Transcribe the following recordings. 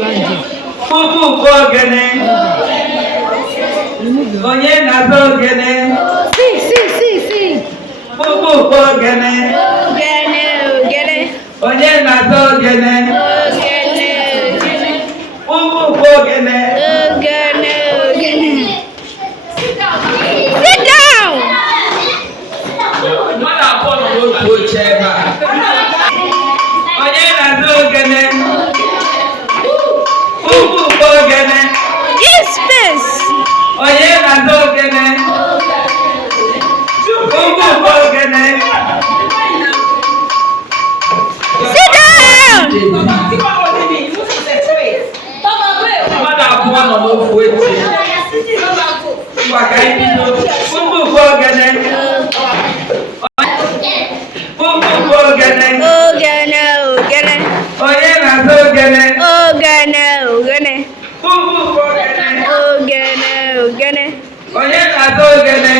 Kpukpumkpu ogene. Onye na-aza ogene. Kpukpumkpu ogene. Onye na-aza ogene. Kpukpumkpu ogene. Sit down. Mmadụ abụọ nọ n'otu oche ebe a. Onye na-aza ogene. Kpukpumkpu ogene. Give space. Onye na-aza ogene. Kpukpumkpu ogene. Sit down. Mmadụ abụọ nọ n'ofu oche. Maka ibido. Kpukpumkpu ogene. Kpukpumkpu ogene. Onye na-aza ogene. Kpukpumkpu ogene. Onye na-aza ogene.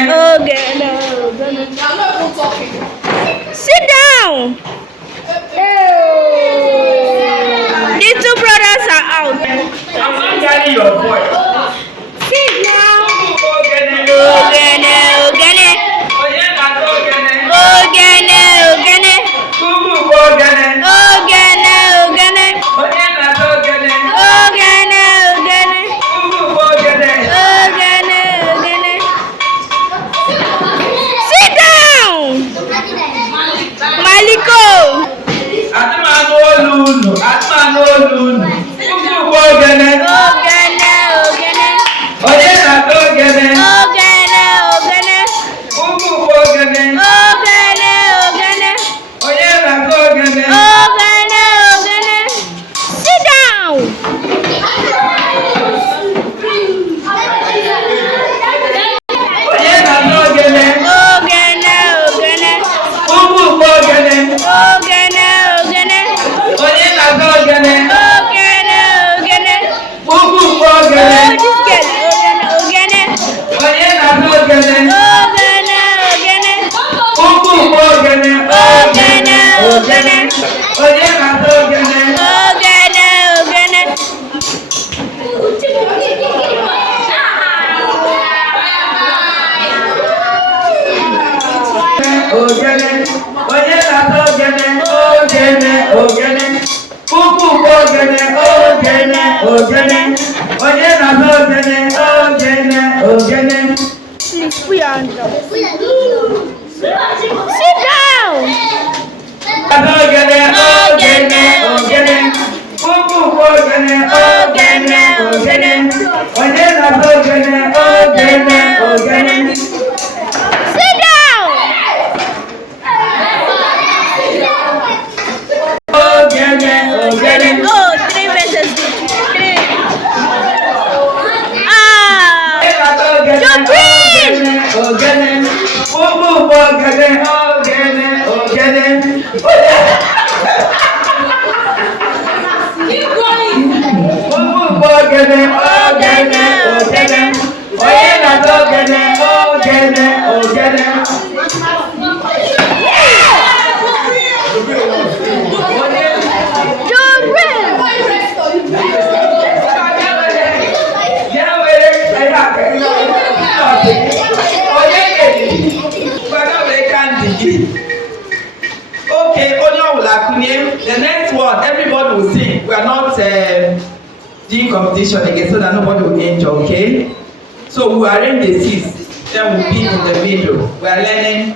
Sit down. The two brothers are out. I'm not hearing your voice. Sit down. Ogene. Ogene. Onye na-aza ogene. Kpukpumkpu ogene. Onye na-aza ogene. Kpukpumkpu ogene. Sit down. Maliko. Atụmanụ olu unu. Kpukpumkpu ogene. Onye na-aza ogene. Kpukpumkpu ogene. Onye na-aza ogene. Sit down. Onye na-aza ogene. Kpukpumkpu ogene. Onye na-aza ogene. Kpukpumkpu ogene. Onye na-aza ogene. Kpukpumkpu ogene. Onye na-aza ogene. Ogene. Onye na-aza ogene. Kpukpumkpu ogene. Onye na-aza ogene. Please put your hands up. Sit down. Ogene. Kpukpumkpu ogene. Onye na-aza ogene. Sit down. Ogene. Oh, 3 versus 3. Ogene. Kpukpumkpu ogene. Kpukpumkpu ogene. Onye na-aza ogene. Okay, the next one, everybody will sing. We are not doing competition again so that nobody will injure, okay? So we arrange the seats, then we'll be in the middle. We are learning